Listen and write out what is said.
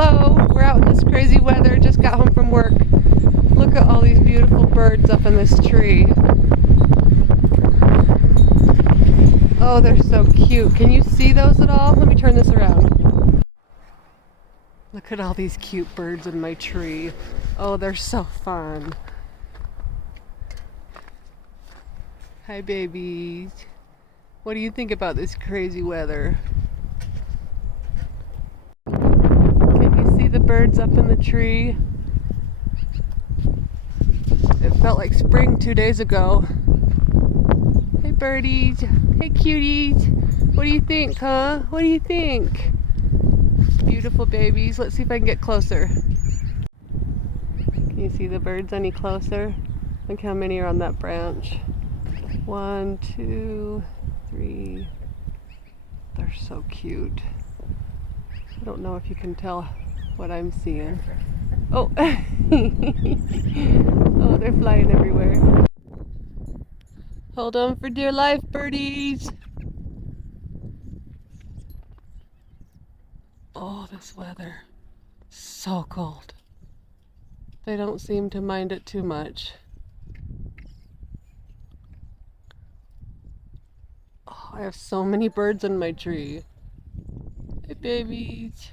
Hello, we're out in this crazy weather, just got home from work. Look at all these beautiful birds up in this tree. Oh, they're so cute. Can you see those at all? Let me turn this around. Look at all these cute birds in my tree. Oh, they're so fun. Hi, babies. What do you think about this crazy weather? Can you see the birds up in the tree? It felt like spring 2 days ago. Hey, birdies. Hey, cuties. What do you think, huh? What do you think? Beautiful babies. Let's see if I can get closer. Can you see the birds any closer? Look how many are on that branch. 1, 2, 3. They're so cute. I don't know if you can tell what I'm seeing. Oh! Oh, they're flying everywhere. Hold on for dear life, birdies! Oh, this weather. So cold. They don't seem to mind it too much. Oh, I have so many birds in my tree. Hey, babies.